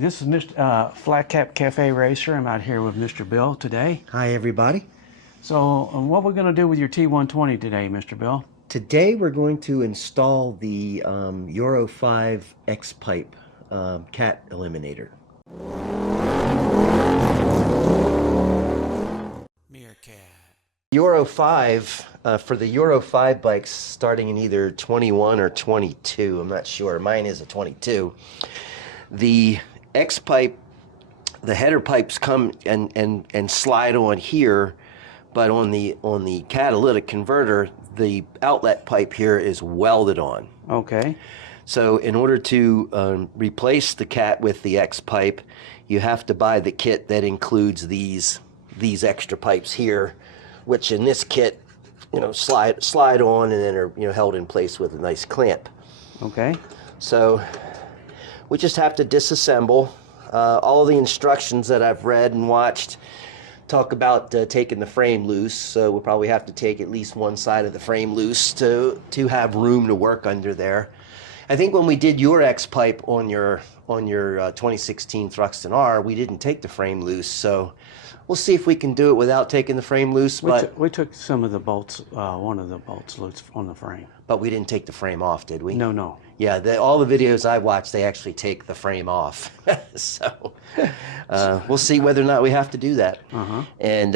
This is Mr. Flat Cap Cafe Racer. I'm out here with Mr. Bill today. Hi everybody. So what we're going to do with your T-120 today, Mr. Bill? Today we're going to install the Euro 5 X-Pipe cat eliminator. Meerkat. Euro 5, for the Euro 5 bikes starting in either 21 or 22, I'm not sure, mine is a 22, the X-Pipe, the header pipes come and slide on here, but on the catalytic converter, the outlet pipe here is welded on. Okay. So in order to replace the cat with the X-Pipe, you have to buy the kit that includes these extra pipes here, which in this kit, slide on and then are held in place with a nice clamp. Okay. So we just have to disassemble. All the instructions that I've read and watched talk about taking the frame loose, so we'll probably have to take at least one side of the frame loose to have room to work under there. I think when we did your X-Pipe on your 2016 Thruxton R, we didn't take the frame loose, so we'll see if we can do it without taking the frame loose. We took some of the bolts, one of the bolts loose on the frame. But we didn't take the frame off, did we? No. Yeah, all the videos I watched, they actually take the frame off. So we'll see whether or not we have to do that. And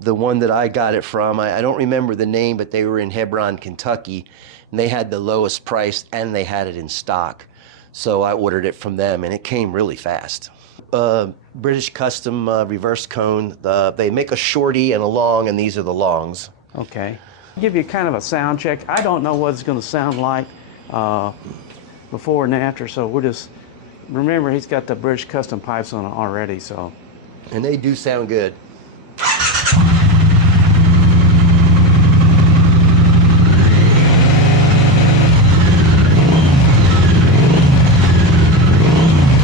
the one that I got it from, I don't remember the name, but they were in Hebron, Kentucky, and they had the lowest price and they had it in stock. So I ordered it from them and it came really fast. British Custom reverse cone. They make a shorty and a long, and these are the longs. Okay. Give you kind of a sound check. I don't know what it's going to sound like before and after, so we'll just remember he's got the British Custom pipes on it already, so. And they do sound good.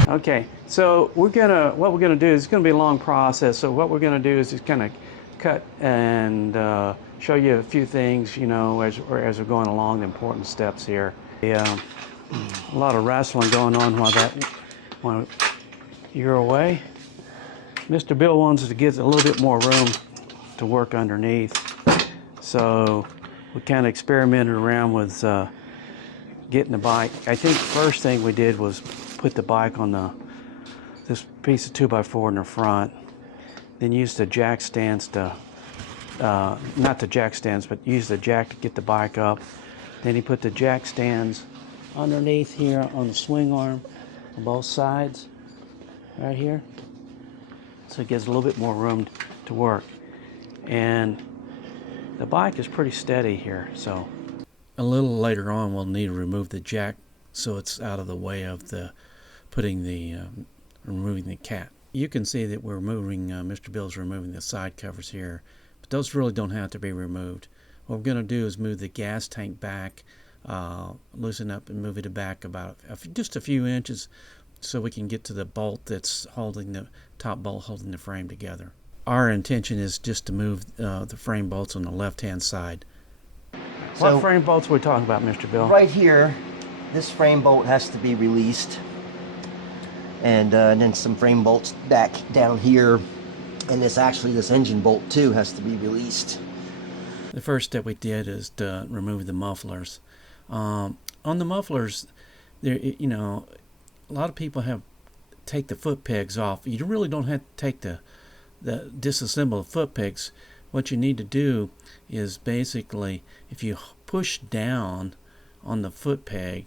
Okay, so what we're gonna do is, it's gonna be a long process, so what we're gonna do is just kind of cut and show you a few things, as we're going along, the important steps here. A lot of wrestling going on while you're away. Mr. Bill wants to get a little bit more room to work underneath, so we kind of experimented around with getting the bike. I think the first thing we did was put the bike on this piece of 2x4 in the front, then use the jack stands to, not the jack stands, but use the jack to get the bike up. Then he put the jack stands underneath here on the swing arm on both sides, right here. So it gives a little bit more room to work. And the bike is pretty steady here, so. A little later on we'll need to remove the jack so it's out of the way of removing the cat. You can see that we're removing, Mr. Bill's removing the side covers here, but those really don't have to be removed. What we're going to do is move the gas tank back, loosen up and move it back about just a few inches so we can get to the bolt that's holding the top bolt holding the frame together. Our intention is just to move the frame bolts on the left-hand side. So, what frame bolts are we talking about, Mr. Bill? Right here, this frame bolt has to be released, and then some frame bolts back down here, and this engine bolt too has to be released. The first step we did is to remove the mufflers. On the mufflers, there, a lot of people take the foot pegs off. You really don't have to take the disassemble the foot pegs. What you need to do is basically, if you push down on the foot peg,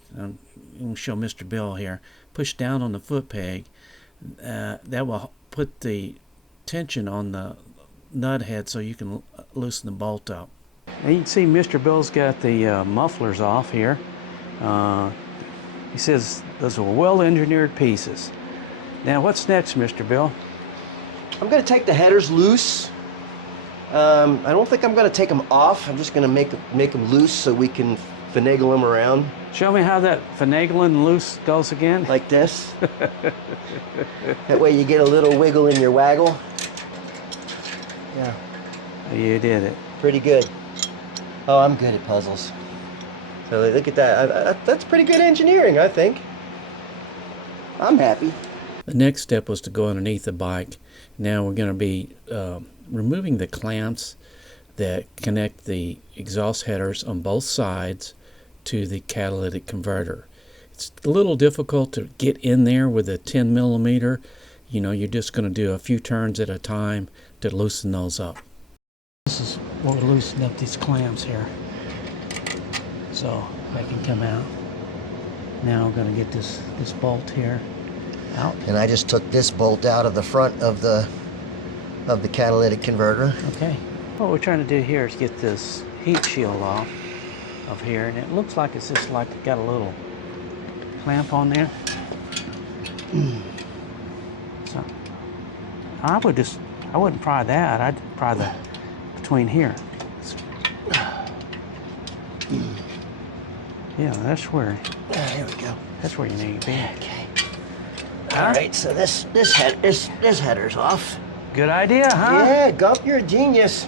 we'll show Mr. Bill here, push down on the foot peg, that will put the tension on the nut head so you can loosen the bolt up. Now you can see Mr. Bill's got the mufflers off here. He says those are well-engineered pieces. Now what's next, Mr. Bill? I'm going to take the headers loose. I don't think I'm going to take them off. I'm just going to make them loose so we can finagle them around. Show me how that finagling loose goes again. Like this. That way you get a little wiggle in your waggle. Yeah. You did it. Pretty good. Oh, I'm good at puzzles. So look at that. That's pretty good engineering, I think. I'm happy. The next step was to go underneath the bike. Now we're going to be removing the clamps that connect the exhaust headers on both sides to the catalytic converter. It's a little difficult to get in there with a 10 millimeter. You know, you're just going to do a few turns at a time to loosen those up. This is where we loosen up these clamps here, so they can come out. Now we're going to get this bolt here out. And I just took this bolt out of the front of the catalytic converter. Okay. What we're trying to do here is get this heat shield off of here, and it looks like it's just like it got a little clamp on there. So I wouldn't pry that. I'd pry the between here. Yeah, that's where. There we go. That's where you need to be. Okay. All right. So this header's off. Good idea, huh? Yeah, Gump, you're a genius.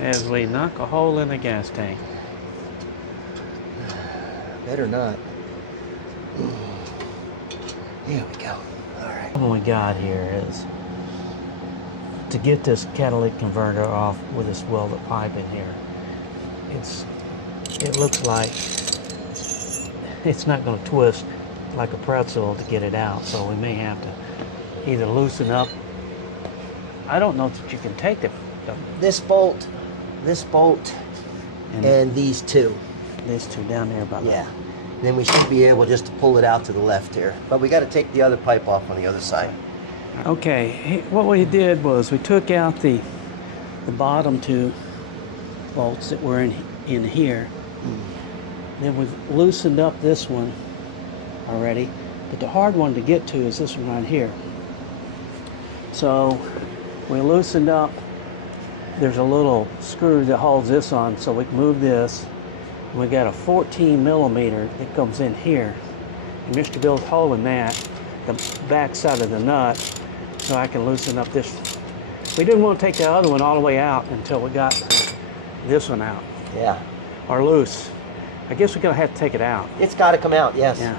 As we knock a hole in the gas tank. Better not. There we go. All right. What we got here is to get this catalytic converter off with this welded pipe in here. It looks like it's not going to twist like a pretzel to get it out, so we may have to either loosen up. I don't know that you can take this bolt, and these two. These two down there about yeah. Then we should be able just to pull it out to the left here. But we got to take the other pipe off on the other side. Okay, what we did was we took out the bottom two bolts that were in here. Then we've loosened up this one already, but the hard one to get to is this one right here. So we loosened up. There's a little screw that holds this on, so we can move this. We got a 14 millimeter that comes in here, and Mr. Bill's holding that, the back side of the nut, so I can loosen up this. We didn't want to take the other one all the way out until we got this one out. Yeah. Or loose. I guess we're gonna have to take it out. It's got to come out, yes. Yeah.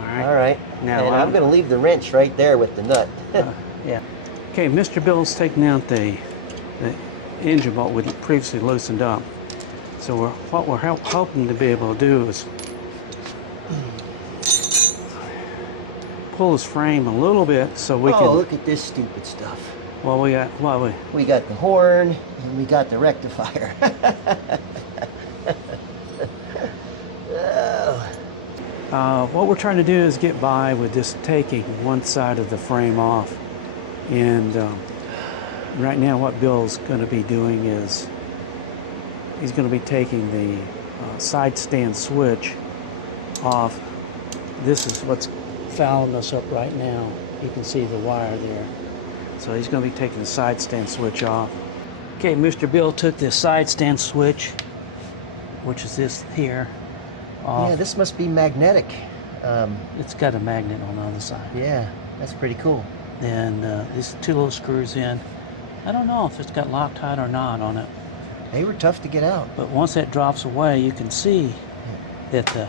All right. Now and I'm going to leave the wrench right there with the nut. Yeah. Okay, Mr. Bill's taking out the engine bolt we previously loosened up. So what we're hoping to be able to do is pull this frame a little bit so we can. Oh, look at this stupid stuff. Well, we got we got the horn and we got the rectifier. What we're trying to do is get by with just taking one side of the frame off, and right now what Bill's going to be doing is he's going to be taking the side stand switch off. This is what's fouling us up right now. You can see the wire there. So he's going to be taking the side stand switch off. Okay, Mr. Bill took this side stand switch, which is this here, off. Yeah, this must be magnetic. It's got a magnet on the other side. Yeah, that's pretty cool. And these two little screws in. I don't know if it's got Loctite or not on it. They were tough to get out. But once that drops away, you can see that the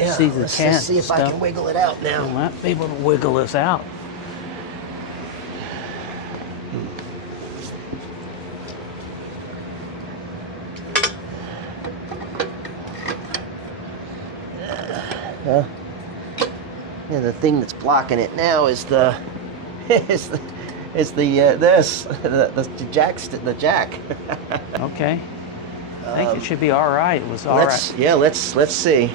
let's see if I can wiggle it out now. You might be able to wiggle this out. Yeah, the thing that's blocking it now is the jack. Okay. I think it should be all right. It was all right. Yeah, let's see.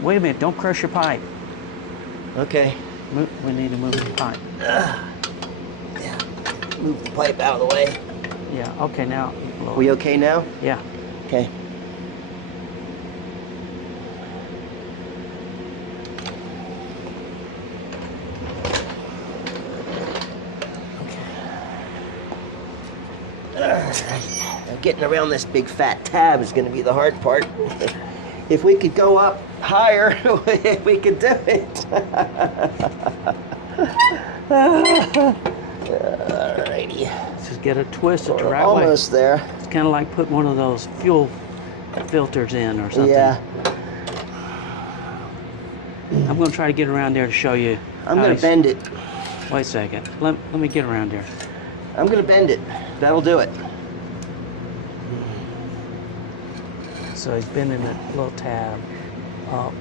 Wait a minute! Don't crush your pipe. Okay. We need to move the pipe. Yeah. Move the pipe out of the way. Yeah. Okay. Now. We okay now? Yeah. Okay. Now getting around this big fat tab is going to be the hard part. If we could go up higher, we could do it. Alrighty. Just get it twisted the We're right way. almost there. It's kind of like putting one of those fuel filters in or something. Yeah. I'm going to try to get around there to show you. I'm going to bend it. Wait a second. Let me get around there. I'm going to bend it. That'll do it. So he's bending that little tab up.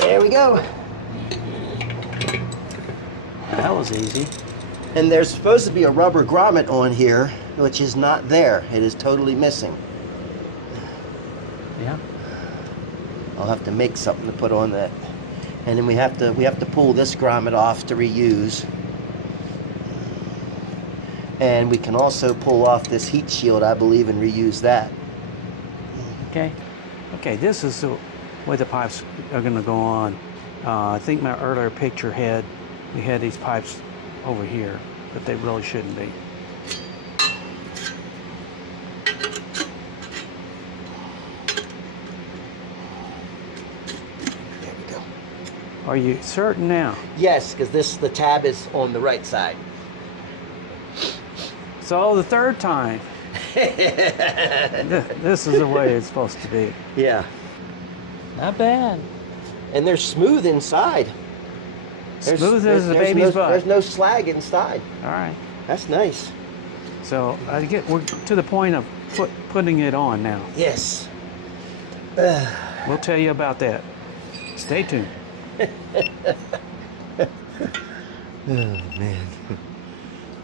There we go. That was easy. And there's supposed to be a rubber grommet on here, which is not there. It is totally missing. Yeah. I'll have to make something to put on that. And then we have to pull this grommet off to reuse. And we can also pull off this heat shield, I believe, and reuse that. Okay. Okay, this is the way the pipes are going to go on. I think my earlier picture we had these pipes over here, but they really shouldn't be. There we go. Are you certain now? Yes, because the tab is on the right side. So the third time. This is the way it's supposed to be. Yeah. Not bad. And they're smooth inside. Smooth as a baby's butt. There's no slag inside. All right. That's nice. So we're to the point of putting it on now. Yes. We'll tell you about that. Stay tuned. Oh, man.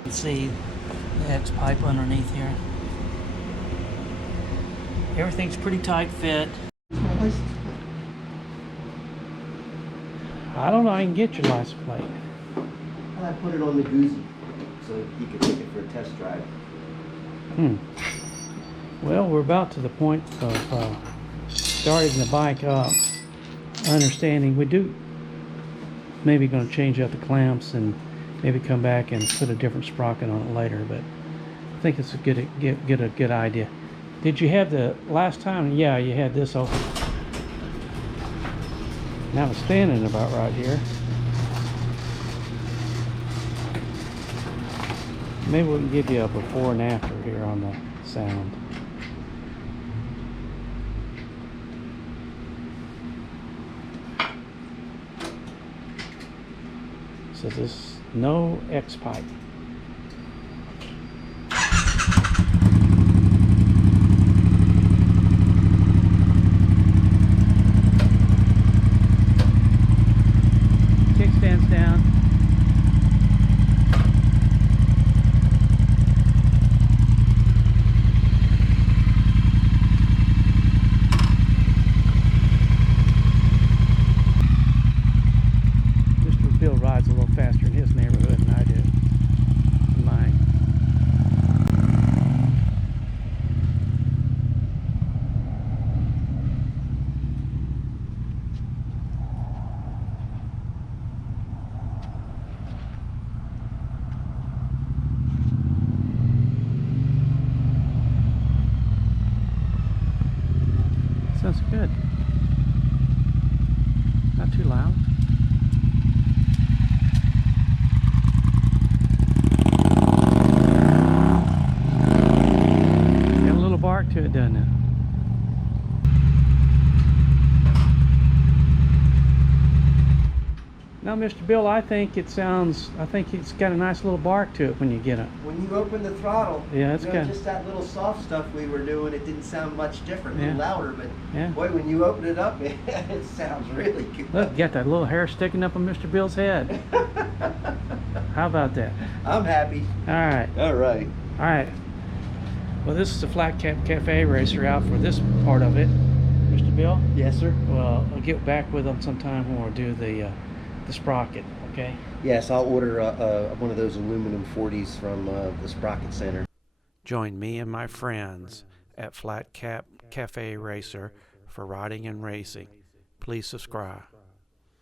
You see the X pipe underneath here. Everything's pretty tight fit. I don't know. I can get your license plate. I put it on the Goozy so you can take it for a test drive. Well, we're about to the point of starting the bike up. Understanding we do maybe going to change out the clamps and maybe come back and put a different sprocket on it later, but I think it's a good idea. Did you have the last time? Yeah, you had this open. Now it's standing about right here. Maybe we can give you a before and after here on the sound. So this no X pipe. Kickstands down. Mr. Bill rides a little faster in his neighborhood than I do in mine. Sounds good. Not too loud. Got a little bark to it, doesn't it? Now, Mr. Bill, I think it's got a nice little bark to it when you get it. When you open the throttle, Yeah, it's good. just that little soft stuff we were doing, it didn't sound much different, a little Yeah. louder, but Yeah. boy, when you open it up, it sounds really good. Look, you got that little hair sticking up on Mr. Bill's head. How about that? I'm happy. All right. All right. All right. Well, this is the Flat Cap Cafe Racer out for this part of it, Mr. Bill. Yes, sir. Well, I'll get back with them sometime when we'll do the sprocket. Okay. Yes, I'll order one of those aluminum 40s from the Sprocket Center. Join me and my friends at Flat Cap Cafe Racer for riding and racing. Please subscribe.